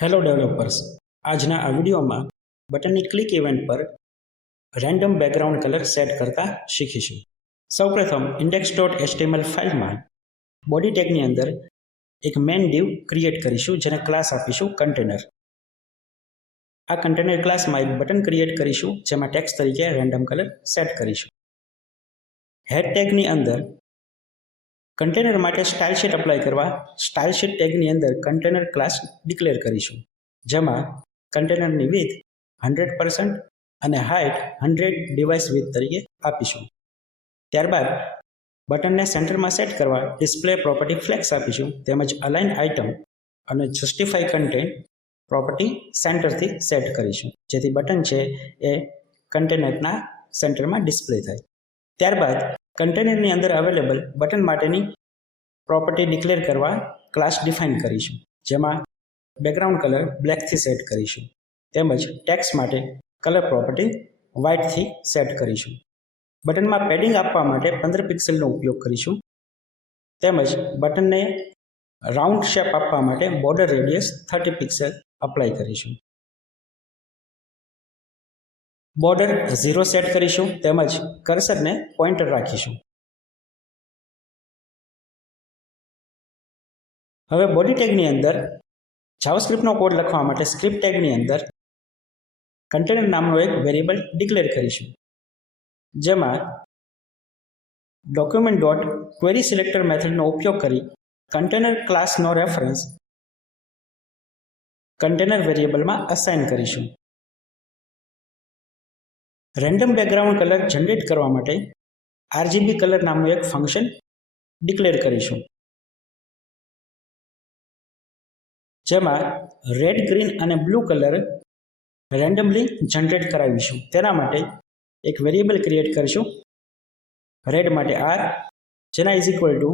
Hello developers, આજના આ વિડીયોમાં બટનની ક્લિક ઇવેન્ટ પર રેન્ડમ બેકગ્રાઉન્ડ કલર સેટ કરતા શીખીશું. સૌપ્રથમ index.html ફાઇલમાં બોડી ટેગની અંદર એક મેઇન ડિવ ક્રિએટ કરીશું, જેને ક્લાસ આપીશું કન્ટેનર. આ કન્ટેનર ક્લાસમાં એક બટન ક્રિએટ કરીશું, જેમાં ટેક્સ્ટ તરીકે રેન્ડમ કલર સેટ કરીશું. હેડ ટેગની અંદર કન્ટેનર માટે સ્ટાઇલ શીટ અપ્લાય કરવા સ્ટાઇલ શીટ ટેગની અંદર કન્ટેનર ક્લાસ ડિક્લેર કરીશું, જેમાં કન્ટેનરની વિડ્થ 100% અને હાઇટ 100 ડિવાઇસ વિડ્થ તરીકે આપીશું. ત્યારબાદ બટનને સેન્ટરમાં સેટ કરવા ડિસ્પ્લે પ્રોપર્ટી ફ્લેક્સ આપીશું, તેમજ અલાઇન આઇટમ અને જસ્ટિફાઈ કન્ટેન્ટ પ્રોપર્ટી સેન્ટરથી સેટ કરીશું, જેથી બટન છે એ કન્ટેનરના સેન્ટરમાં ડિસ્પ્લે થાય. ત્યારબાદ કન્ટેનરની અંદર અવેલેબલ બટન માટેની પ્રોપર્ટી ડિક્લેર કરવા ક્લાસ ડિફાઇન કરીશું, જેમાં બેકગ્રાઉન્ડ કલર બ્લેકથી સેટ કરીશું, તેમજ ટેક્સ્ટ માટે કલર પ્રોપર્ટી વ્હાઇટથી સેટ કરીશું. બટનમાં પેડિંગ આપવા માટે 15 પિક્સલનો ઉપયોગ કરીશું, તેમજ બટનને રાઉન્ડ શેપ આપવા માટે બોર્ડર રેડિયસ 30 પિક્સલ અપ્લાય કરીશું. બોર્ડર 0 સેટ કરીશું, તેમજ કર્સરને પોઇન્ટર રાખીશું. હવે બોડી ટેગની અંદર જાવાસ્ક્રિપ્ટનો કોડ લખવા માટે સ્ક્રિપ્ટ ટેગની અંદર કન્ટેનર નામનો એક વેરિયેબલ ડિક્લેર કરીશું, જેમાં document.querySelector મેથડનો ઉપયોગ કરી કન્ટેનર ક્લાસનો રેફરન્સ કન્ટેનર વેરિયેબલમાં અસાઇન કરીશું. રેન્ડમ બેકગ્રાઉન્ડ કલર જનરેટ કરવા માટે RGB કલર નામનું એક ફંક્શન ડિક્લેર કરીશું, જેમાં રેડ, ગ્રીન અને બ્લુ કલર રેન્ડમલી જનરેટ કરાવીશું. તેના માટે એક વેરિયેબલ ક્રિએટ કરીશું રેડ માટે R, જેના ઇઝ ઇક્વલ ટુ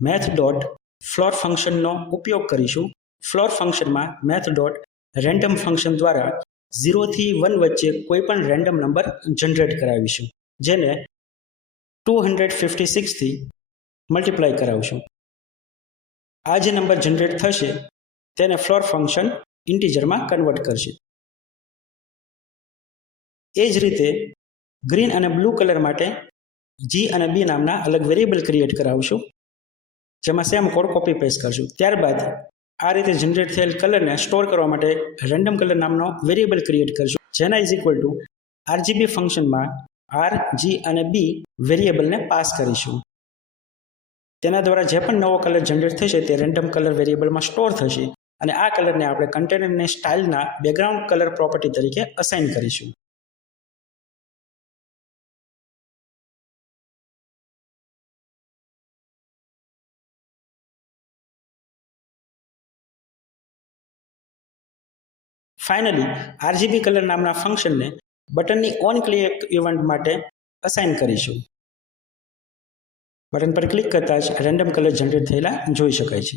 math.floor ફંક્શનનો ઉપયોગ કરીશું. ફ્લોર ફંક્શનમાં math.random ફંક્શન દ્વારા 0 થી 1 વચ્ચે કોઈ પણ રેન્ડમ નંબર જનરેટ કરાવીશું, જેને 256 થી મલ્ટીપ્લાય કરાવીશું. આ જે નંબર જનરેટ થશે તેને ફ્લોર ફંક્શન ઇન્ટીજરમાં કન્વર્ટ કરશે. એ જ રીતે ગ્રીન અને બ્લુ કલર માટે G અને B નામના અલગ વેરિયેબલ ક્રિએટ કરાવશું, જેમાં સેમ કોડ કોપી પેસ્ટ કરશું. ત્યારબાદ આ રીતે જનરેટ થયેલ કલરને સ્ટોર કરવા માટે રેન્ડમ કલર નામનો વેરિયેબલ ક્રિએટ કરશું, જેના ઇઝ ઇક્વલ ટુ RGB ફંક્શનમાં R, G અને B વેરિયેબલને પાસ કરીશું. તેના દ્વારા જે પણ નવો કલર જનરેટ થશે તે રેન્ડમ કલર વેરિયેબલમાં સ્ટોર થશે, અને આ કલરને આપણે કન્ટેનરની સ્ટાઇલના બેકગ્રાઉન્ડ કલર પ્રોપર્ટી તરીકે અસાઇન કરીશું. ફાઇનલી RGB કલર નામના ફંક્શનને બટનની ઓન ક્લિક ઇવેન્ટ માટે અસાઇન કરીશું. બટન પર ક્લિક કરતાં જ રેન્ડમ કલર જનરેટ થયેલા જોઈ શકાય છે.